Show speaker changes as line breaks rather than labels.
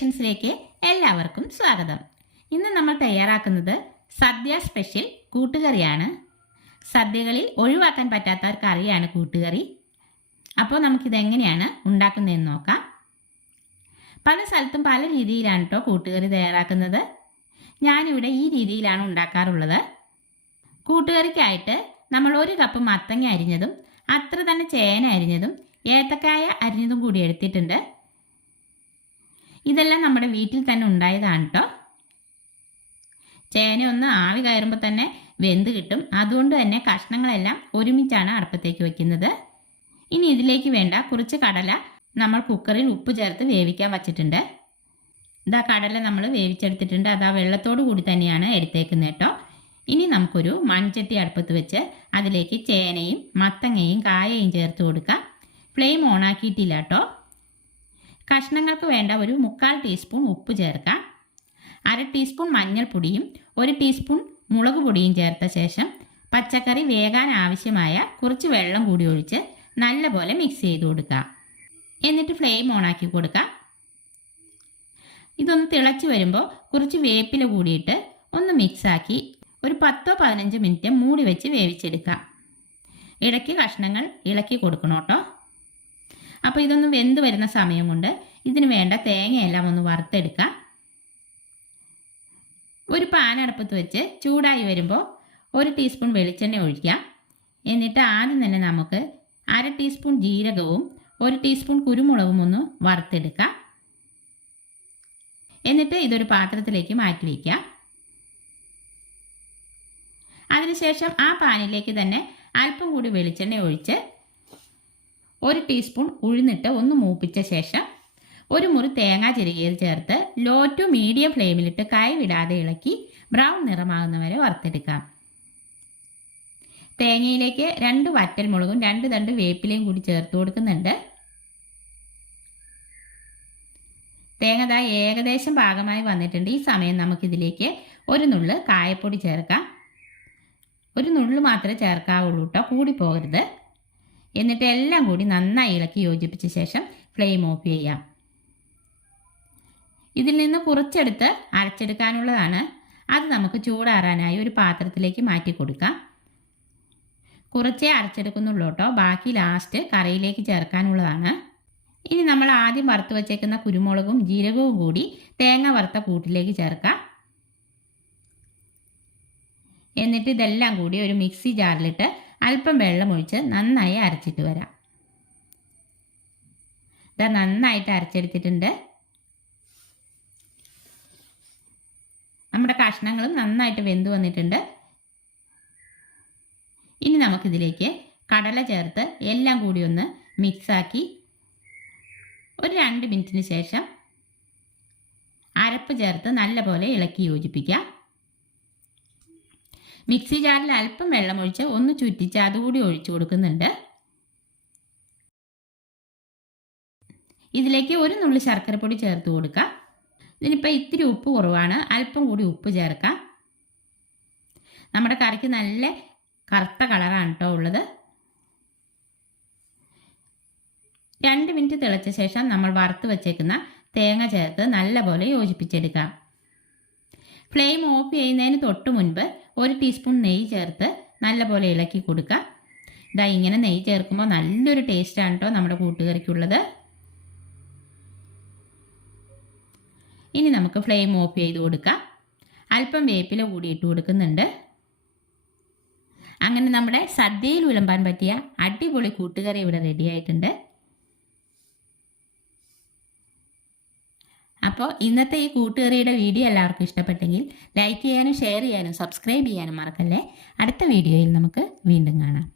ക്രിയേഷൻസിലേക്ക് എല്ലാവർക്കും സ്വാഗതം. ഇന്ന് നമ്മൾ തയ്യാറാക്കുന്നത് സദ്യ സ്പെഷ്യൽ കൂട്ടുകറിയാണ്. സദ്യകളിൽ ഒഴിവാക്കാൻ പറ്റാത്ത ഒരു കറിയാണ് കൂട്ടുകറി. അപ്പോൾ നമുക്കിത് എങ്ങനെയാണ് ഉണ്ടാക്കുന്നതെന്ന് നോക്കാം. പല സ്ഥലത്തും പല രീതിയിലാണ് കേട്ടോ കൂട്ടുകറി തയ്യാറാക്കുന്നത്. ഞാനിവിടെ ഈ രീതിയിലാണ് ഉണ്ടാക്കാറുള്ളത്. കൂട്ടുകറിക്കായിട്ട് നമ്മൾ ഒരു കപ്പ് മത്തങ്ങ അരിഞ്ഞതും അത്ര തന്നെ ചേന അരിഞ്ഞതും ഏത്തക്കായ അരിഞ്ഞതും കൂടി എടുത്തിട്ടുണ്ട്. ഇതെല്ലാം നമ്മുടെ വീട്ടിൽ തന്നെ ഉണ്ടായതാണ് കേട്ടോ ചേന ഒന്ന് ആവി കയറുമ്പോൾ തന്നെ വെന്ത് കിട്ടും. അതുകൊണ്ട് തന്നെ കഷ്ണങ്ങളെല്ലാം ഒരുമിച്ചാണ് അടുപ്പത്തേക്ക് വെക്കുന്നത്. ഇനി ഇതിലേക്ക് വേണ്ട കുറച്ച് കടല നമ്മൾ കുക്കറിൽ ഉപ്പ് ചേർത്ത് വേവിക്കാൻ വച്ചിട്ടുണ്ട്. ഇതാ കടല നമ്മൾ വേവിച്ചെടുത്തിട്ടുണ്ട്. അതാ ആ വെള്ളത്തോടു കൂടി തന്നെയാണ് എടുത്തേക്കുന്നത് കേട്ടോ ഇനി നമുക്കൊരു മൺചട്ടി അടുപ്പത്ത് വെച്ച് അതിലേക്ക് ചേനയും മത്തങ്ങയും കായയും ചേർത്ത് കൊടുക്കാം. ഫ്ലെയിം ഓണാക്കിയിട്ടില്ല കേട്ടോ കഷ്ണങ്ങൾക്ക് വേണ്ട ഒരു മുക്കാൽ ടീസ്പൂൺ ഉപ്പ് ചേർക്കാം. അര ടീസ്പൂൺ മഞ്ഞൾപ്പൊടിയും ഒരു ടീസ്പൂൺ മുളക് പൊടിയും ചേർത്ത ശേഷം പച്ചക്കറി വേകാൻ ആവശ്യമായ കുറച്ച് വെള്ളം കൂടി ഒഴിച്ച് നല്ലപോലെ മിക്സ് ചെയ്ത് കൊടുക്കുക. എന്നിട്ട് ഫ്ലെയിം ഓണാക്കി കൊടുക്കുക ഇതൊന്ന് തിളച്ച് വരുമ്പോൾ കുറച്ച് വേപ്പില കൂടിയിട്ട് ഒന്ന് മിക്സാക്കി ഒരു പത്തോ പതിനഞ്ച് മിനിറ്റ് മൂടി വെച്ച് വേവിച്ചെടുക്കാം. ഇടയ്ക്ക് കഷ്ണങ്ങൾ ഇളക്കി കൊടുക്കണം കേട്ടോ. അപ്പോൾ ഇതൊന്ന് വെന്ത് വരുന്ന സമയം കൊണ്ട് ഇതിന് വേണ്ട തേങ്ങയെല്ലാം ഒന്ന് വറുത്തെടുക്കാം. ഒരു പാൻ അടുപ്പത്ത് വെച്ച് ചൂടായി വരുമ്പോൾ ഒരു ടീസ്പൂൺ വെളിച്ചെണ്ണ ഒഴിക്കാം. എന്നിട്ട് ആദ്യം തന്നെ നമുക്ക് അര ടീസ്പൂൺ ജീരകവും ഒരു ടീസ്പൂൺ കുരുമുളകും ഒന്ന് വറുത്തെടുക്കാം. എന്നിട്ട് ഇതൊരു പാത്രത്തിലേക്ക് മാറ്റി വയ്ക്കാം അതിനുശേഷം ആ പാനിലേക്ക് തന്നെ അല്പം കൂടി വെളിച്ചെണ്ണ ഒഴിച്ച് ഒരു ടീസ്പൂൺ ഉഴുന്നിട്ട് ഒന്ന് മൂപ്പിച്ച ശേഷം ഒരു മുറി തേങ്ങ ചിരകിയത് ചേർത്ത് ലോ ടു മീഡിയം ഫ്ലെയിമിലിട്ട് കൈ വിടാതെ ഇളക്കി ബ്രൗൺ നിറമാകുന്നവരെ വറുത്തെടുക്കാം. തേങ്ങയിലേക്ക് രണ്ട് വറ്റൽ മുളകും രണ്ട് തണ്ട് വേപ്പിലയും കൂടി ചേർത്ത് കൊടുക്കുന്നുണ്ട്. തേങ്ങ ദാ ഏകദേശം ഭാഗമായി വന്നിട്ടുണ്ട്. ഈ സമയം നമുക്കിതിലേക്ക് ഒരു നുള്ള് കായപ്പൊടി ചേർക്കാം. ഒരു നുള്ളു മാത്രമേ ചേർക്കാവുള്ളൂ കേട്ടോ കൂടി പോകരുത്. എന്നിട്ട് എല്ലാം കൂടി നന്നായി ഇളക്കി യോജിപ്പിച്ച ശേഷം ഫ്ലെയിം ഓഫ് ചെയ്യാം. ഇതിൽ നിന്ന് കുറച്ചെടുത്ത് അരച്ചെടുക്കാനുള്ളതാണ്. അത് നമുക്ക് ചൂടാറാനായി ഒരു പാത്രത്തിലേക്ക് മാറ്റി കൊടുക്കാം. കുറച്ചേ അരച്ചെടുക്കുന്നുള്ളൂ കേട്ടോ. ബാക്കി ലാസ്റ്റ് കറിയിലേക്ക് ചേർക്കാനുള്ളതാണ്. ഇനി നമ്മൾ ആദ്യം വറുത്ത് വച്ചേക്കുന്ന കുരുമുളകും ജീരകവും കൂടി തേങ്ങ വറുത്ത കൂട്ടിലേക്ക് ചേർക്കാം. എന്നിട്ട് ഇതെല്ലാം കൂടി ഒരു മിക്സി ജാറിലിട്ട് അല്പം വെള്ളമൊഴിച്ച് നന്നായി അരച്ചിട്ട് വരാം. ഇത് നന്നായിട്ട് അരച്ചെടുത്തിട്ടുണ്ട്. നമ്മുടെ കഷ്ണങ്ങളും നന്നായിട്ട് വെന്ത് വന്നിട്ടുണ്ട്. ഇനി നമുക്കിതിലേക്ക് കടല ചേർത്ത് എല്ലാം കൂടി ഒന്ന് മിക്സാക്കി ഒരു രണ്ട് മിനിറ്റിന് ശേഷം അരപ്പ് ചേർത്ത് നല്ലപോലെ ഇളക്കി യോജിപ്പിക്കാം. മിക്സി ജാറിൽ അല്പം വെള്ളമൊഴിച്ച് ഒന്ന് ചുറ്റിച്ച് അതുകൂടി ഒഴിച്ചു കൊടുക്കുന്നുണ്ട്. ഇതിലേക്ക് ഒരു നുള്ളി ശർക്കരപ്പൊടി ചേർത്ത് കൊടുക്കാം. ഇതിനിപ്പോൾ ഇത്തിരി ഉപ്പ് കുറവാണ്. അല്പം കൂടി ഉപ്പ് ചേർക്കാം. നമ്മുടെ കറിക്ക് നല്ല കറുത്ത കളറാണ് കേട്ടോ ഉള്ളത്. രണ്ട് മിനിറ്റ് തിളച്ച ശേഷം നമ്മൾ വറുത്ത് വെച്ചേക്കുന്ന തേങ്ങ ചേർത്ത് നല്ലപോലെ യോജിപ്പിച്ചെടുക്കാം. ഫ്ലെയിം ഓഫ് ചെയ്യുന്നതിന് തൊട്ട് മുൻപ് ഒരു ടീസ്പൂൺ നെയ്യ് ചേർത്ത് നല്ലപോലെ ഇളക്കി കൊടുക്കുക. ഇതാ ഇങ്ങനെ നെയ്യ് ചേർക്കുമ്പോൾ നല്ലൊരു ടേസ്റ്റാണ് കേട്ടോ നമ്മുടെ കൂട്ടുകറിക്കുള്ളത്. ഇനി നമുക്ക് ഫ്ലെയിം ഓഫ് ചെയ്ത് കൊടുക്കാം. അല്പം വേപ്പില കൂടി ഇട്ട് കൊടുക്കുന്നുണ്ട്. അങ്ങനെ നമ്മുടെ സദ്യയിൽ വിളമ്പാൻ പറ്റിയ അടിപൊളി കൂട്ടുകറി ഇവിടെ റെഡി ആയിട്ടുണ്ട്. അപ്പോൾ ഇന്നത്തെ ഈ കൂട്ടുകറിയുടെ വീഡിയോ എല്ലാവർക്കും ഇഷ്ടപ്പെട്ടെങ്കിൽ ലൈക്ക് ചെയ്യാനും ഷെയർ ചെയ്യാനും സബ്സ്ക്രൈബ് ചെയ്യാനും മറക്കല്ലേ? അടുത്ത വീഡിയോയിൽ നമുക്ക് വീണ്ടും കാണാം.